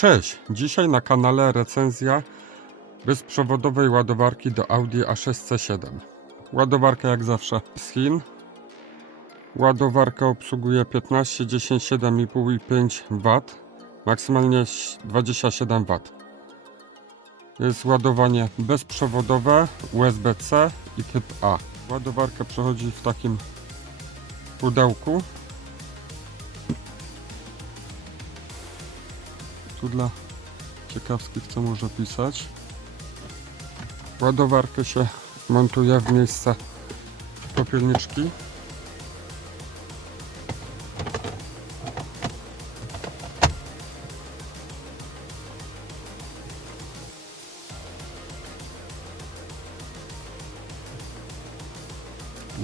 Cześć! Dzisiaj na kanale recenzja bezprzewodowej ładowarki do Audi A6C7. Ładowarka jak zawsze z Chin. Ładowarka obsługuje 15, 10, 7,5 i 5 W. Maksymalnie 27 W. Jest ładowanie bezprzewodowe, USB-C i typ A. Ładowarka przechodzi w takim pudełku. Tu dla ciekawskich, co może pisać. Ładowarkę się montuje w miejsce popielniczki.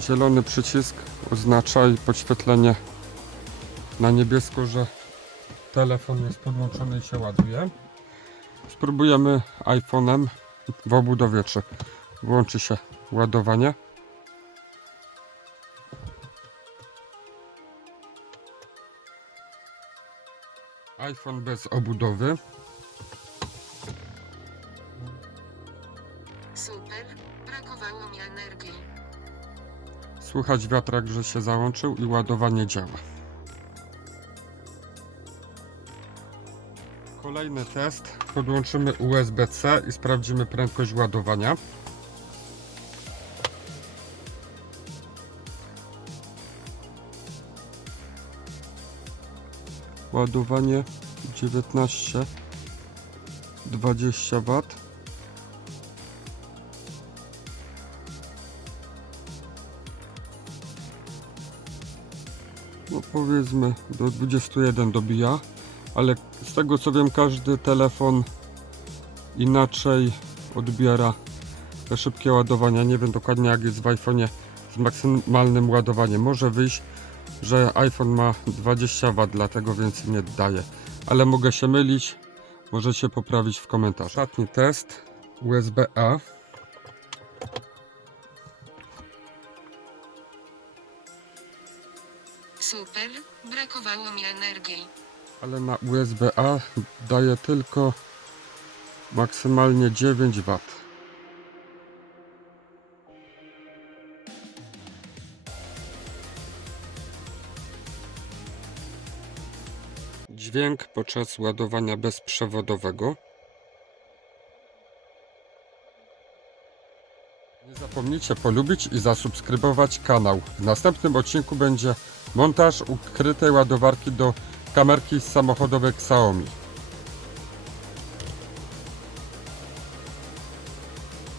Zielony przycisk oznacza i podświetlenie na niebiesko, że telefon jest podłączony i się ładuje. Spróbujemy iPhone'em w obudowie, czy włączy się ładowanie. iPhone bez obudowy. Super, brakowało mi energii. Słychać wiatrak, że się załączył i ładowanie działa. Kolejny test. Podłączymy USB-C i sprawdzimy prędkość ładowania. Ładowanie 19 20 W. no powiedzmy do 21 dobija, ale z tego co wiem każdy telefon inaczej odbiera te szybkie ładowania. Nie wiem dokładnie jak jest w iPhone'ie z maksymalnym ładowaniem. Może wyjść, że iPhone ma 20 W, dlatego więcej nie daje. Ale mogę się mylić. Możecie poprawić w komentarzu. Ostatni test USB-A. Super, brakowało mi energii. Ale na USB-A daje tylko maksymalnie 9 W. Dźwięk podczas ładowania bezprzewodowego. Nie zapomnijcie polubić i zasubskrybować kanał. W następnym odcinku będzie montaż ukrytej ładowarki do kamerki samochodowej Xiaomi.